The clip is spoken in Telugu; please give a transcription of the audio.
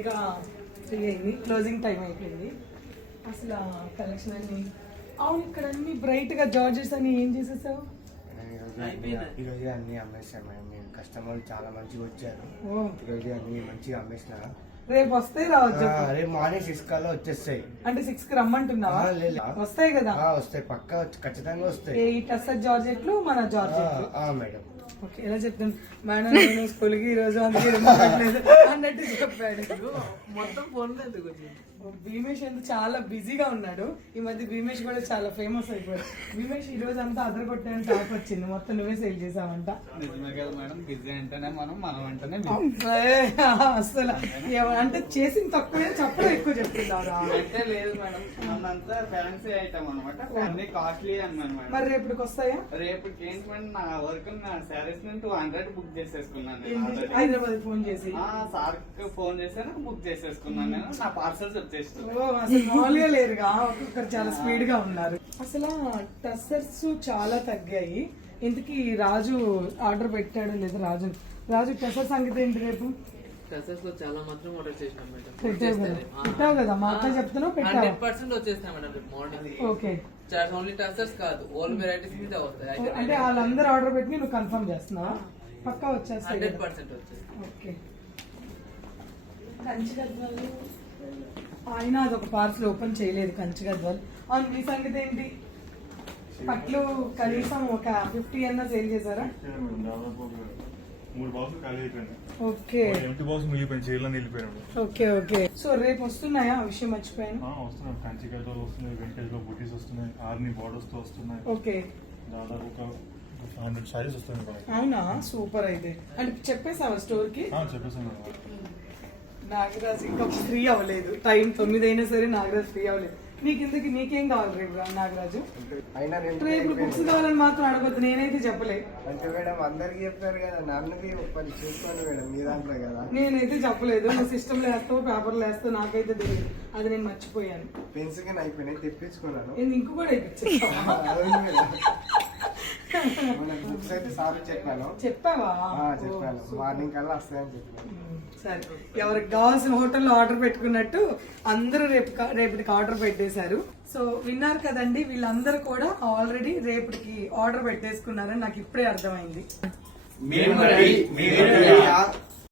ఇక ఫ్రీ అయింది, క్లోజింగ్ టైం అయిపోయింది. అసలు కలెక్షన్ అన్ని అవును, ఇక్కడ అన్ని బ్రైట్ గా జార్జెస్ అని ఏం చేసేసావు? ఈరోజు అన్ని అమ్మేసాం మేడం. మేము కస్టమర్లు చాలా మంచిగా వచ్చారు. ఈరోజు అన్ని మంచిగా అమ్మేసిన. రేపు వస్తాయి రావచ్చు, రేపు మార్నింగ్ 6 కల్లా వచ్చేస్తాయి. అంటే 6 కి రమ్మంటున్నావా? వస్తాయి కదా? వస్తాయి, పక్కా ఖచ్చితంగా వస్తాయి. ఈ టస్సర్ జార్జెట్లు మన జార్జెట్లు మేడం. ఓకే, ఎలా చెప్తాను మేడం, నేను స్కూల్కి ఈ రోజు అందుకే అన్నట్టు చెప్పాడు. మొత్తం ఫోన్ లేదు. భీమేష్ ఎంత చాలా బిజీగా ఉన్నాడు ఈ మధ్య. భీమేష్ కూడా చాలా ఫేమస్ అయిపోయాడు. భీమేష్ ఈ రోజు అంతా అదర కొట్టాయని టాక్ వచ్చింది, మొత్తం నువ్వే సేల్ చేసావంట. నిజమే కదా మేడం, బిజీ అంటేనే మనం అంటేనే అసలు అంటే చేసిన తక్కువ చెప్పడం ఎక్కువ చెప్తున్నారా? అంటే లేదు మేడం, మనంతా ఫ్యాన్సీ ఐటమ్ అనమాట, అన్ని కాస్ట్లీ అన్నాను మేడం. మరి రేపటికి వస్తాయా? రేపటికి ఏంటి మేడం, నా వర్క్ నా శారీస్ ని 200 బుక్ చేసేసుకున్నాను. హైదరాబాద్ ఫోన్ చేసి సార్ కి ఫోన్ చేశాను, బుక్ చేసేసుకున్నాను నేను. నా పార్సల్స్ వచ్చేసి అసలు మామూలుగా లేరుగా, ఒక్కొక్కరు చాలా స్పీడ్ గా ఉన్నారు. అసలు టస్సర్స్ చాలా తగ్గాయి. ఇంతకీ రాజు ఆర్డర్ పెట్టాడు లేదా? రాజు టస్సర్ సంగతి ఏంటి? రేపు టెసెస్ లో చాలా మాత్రం ఆర్డర్ చేసినాం మేడం. పెట్టావు కదా, మా అక్క చెప్తున్నావు పెట్టావు. 100% వచ్చేస్తాయి మేడం రేపు మార్నింగ్. ఓకే, ఓన్లీ టెసెస్ కాదు, ఓల్ వెరైటీస్ మీద వస్తాయి. అంటే వాళ్ళందరూ ఆర్డర్ పెట్టి నువ్వు కన్ఫర్మ్ చేస్తున్నావా? పక్కా వచ్చేస్తాయి. 100% వచ్చేస్తాయి. ఓకే, కంచిగద్వాలు ఆయన అదొక పార్సల్ ఓపెన్ చేయలేదు, కంచిగద్వాలు. అవును, మీ సంగతి ఏంటి? పట్లు కనీసం ఒక 50 అన్నా సేల్ చేశారా? 3 బాక్సులు ఖాళీ అయిపోయింది. ఓకే, ఎంటీ బాక్స్ మిగిలిపోయింది, చీరలని వెళ్ళిపోయాడు. Okay okay. సో రేపు వస్తున్నాయా? ఆ విషయం మర్చిపోయాను. వస్తున్నాయి, కంచికాయలు వస్తున్నాయి, వెంకటేజ్ లో బుటీస్ వస్తున్నాయి, ఆర్మీ బార్డర్స్ తో వస్తున్నాయి. ఓకే, దాదాపు ఒక 100 సారీస్ వస్తున్నాయి. అవునా, సూపర్. అయితే అంటే చెప్పేసావా స్టోర్ కి? చెప్పేసాను. నాగరాజ్ ఇంకా ఫ్రీ అవ్వలేదు, టైం 9 అయినా సరే నాగరాజ్ ఫ్రీ అవ్వలేదు. నీకేం కావాలి రేపు నాగరాజు? రేపు బుక్స్ కావాలని మాత్రం అడగొద్దు, నేనైతే చెప్పలే. అంటే మేడం అందరికి చెప్పారు కదా, నన్నది ఒకటి చూసుకోండి మేడం, మీ దాంట్లో కదా. నేనైతే చెప్పలేదు. నువ్వు సిస్టమ్ లో వేస్తావు, పేపర్లు వేస్తావు, నాకైతే తెలియదు, అది నేను మర్చిపోయాను. పెన్స్ గా అయిపోయినాయి, తెప్పించుకున్నాను. ఇంకో కూడా ఇప్పించాను. బుక్స్ అయితే సార్ చెప్పాను. చెప్పావా? చెప్పాను, మార్నింగ్ కల్లా వస్తాయని చెప్పాను. సరే, ఎవరికి కావాల్సిన హోటల్లో ఆర్డర్ పెట్టుకున్నట్టు అందరూ రేపటికి ఆర్డర్ పెట్టేశారు. సో విన్నారు కదండి, వీళ్ళందరూ కూడా ఆల్రెడీ రేపటికి ఆర్డర్ పెట్టేసుకున్నారని నాకు ఇప్పుడే అర్థమైంది.